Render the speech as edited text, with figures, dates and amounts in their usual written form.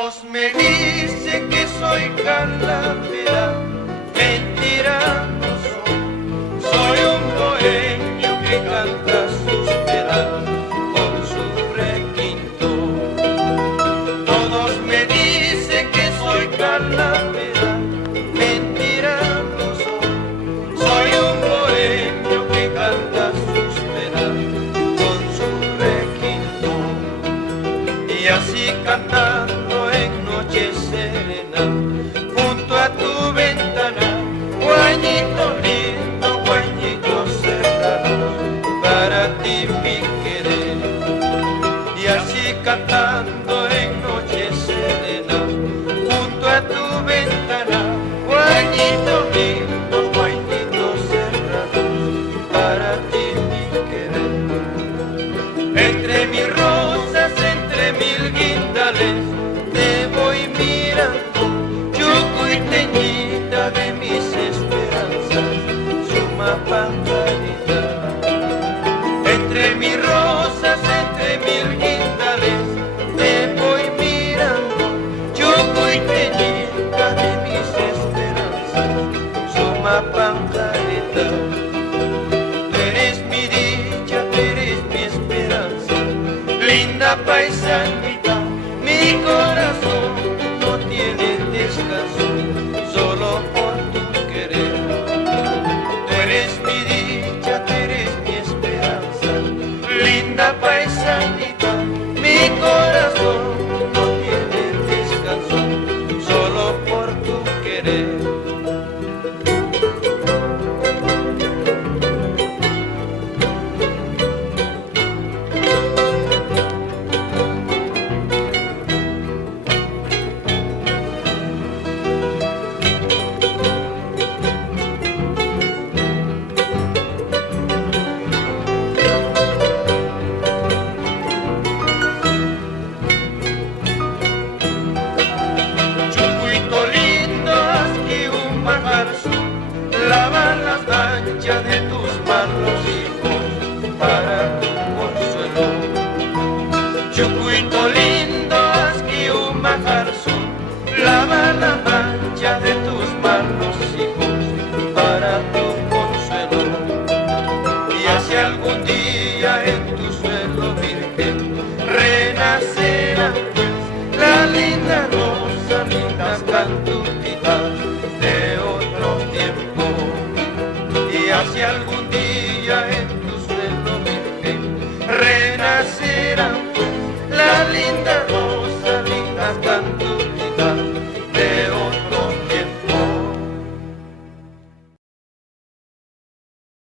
Todos me dicen que soy calavera, mentira no soy. Soy un bohemio que canta sus penas con su requinto. Todos me dicen que soy calavera, mentira no soy. Soy un bohemio que canta sus penas con su requinto. Y así cantando en noche serena, junto a tu ventana, guañito lindo, guañito serrano, para ti mi querer. Y así cantando en noche serena, junto a tu ventana, guañito lindo, guañito serrano, para ti mi querer. Entre mis rosas, entre mil guindales, te voy mirando, yuco y teñida de mis esperanzas, suma pancarita. Entre mis rosas, entre mil guindales, te voy mirando, yuco y teñida de mis esperanzas, suma pancarita. Tú eres mi dicha, tú eres mi esperanza, linda paisanita, mi corazón no tiene descanso, solo por tu querer. Tú eres mi dicha, tú eres mi esperanza, linda paisanita, mi corazón no tiene descanso, solo por tu querer. Lava las manchas de tus manos, hijos, para tu consuelo. Chucuito lindo, asquiumajarzu, lava la mancha de tus manos, hijos, para tu consuelo. Y hacia algún día en tu suelo virgen renacerá pues la linda rosa, lindas cantutitas de otro tiempo. Y hacia algún